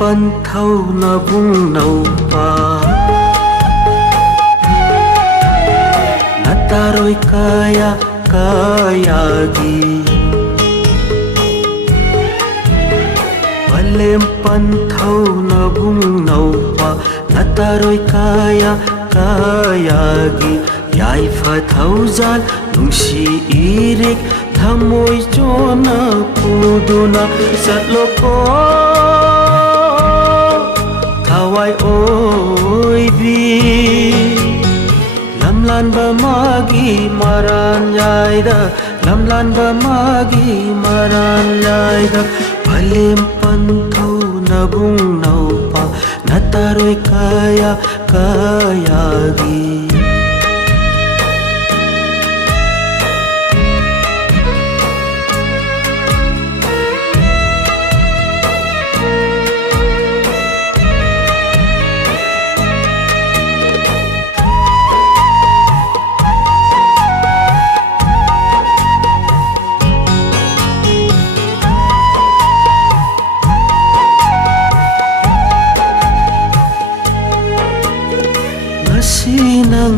panthau na bung nau pa nataroi kaya kaya gi palem panthau na bung nau pa nataroi kaya kaya gi yai fa thau zal nungsi irik thamoi chona puduna satloko thawai oi bi lamlan ba magi maran yaida lamlan ba magi maran yaida palem panthau na bung nau pa nataroi kaya kaya gi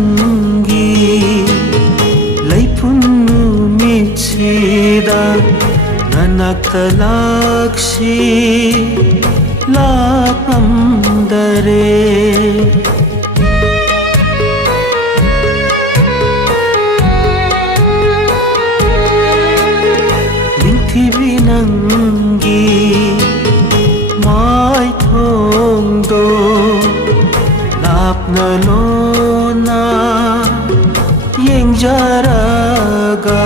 sinanggi laipun numitsida nanakalaksi lapamdare lingtibinanggi mai thongdo lapna lona yengjaraga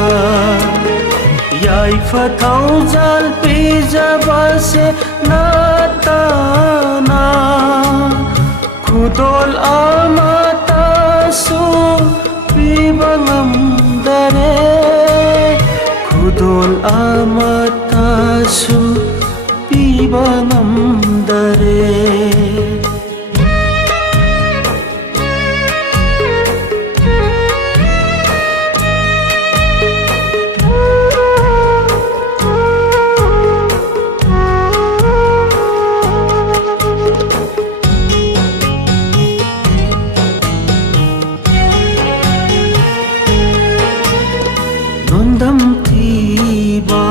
yai fathau jal pijaba se natana khudol amata su pibangam dare khudol amata su pibangam dare nondam tiba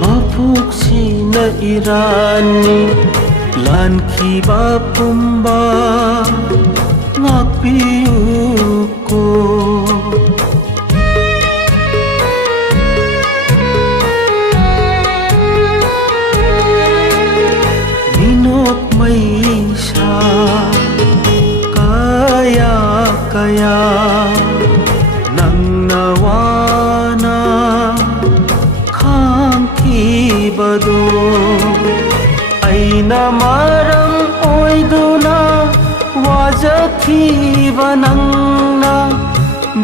mapuk sina irani lan kiba pumba ngakpiuko minok maisha kaya kaya nang nawana khang kibado aina maram oiduna wajakhiba nangna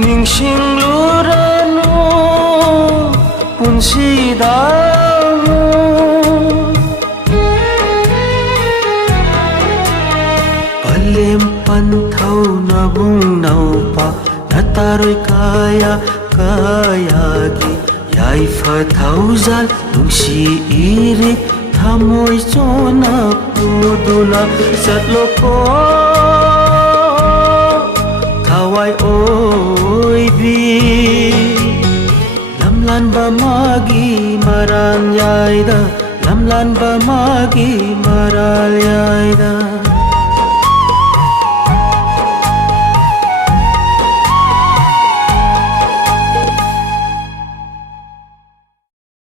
ningsingluranu punsidamu palem panthau na bung nau pa nataroi kaya kaya gi yai fathau zal nungsi irik thamoi chona puduna satloko thawai oi bi lamlan ba magi maran yaida lamlan ba magi maral yaida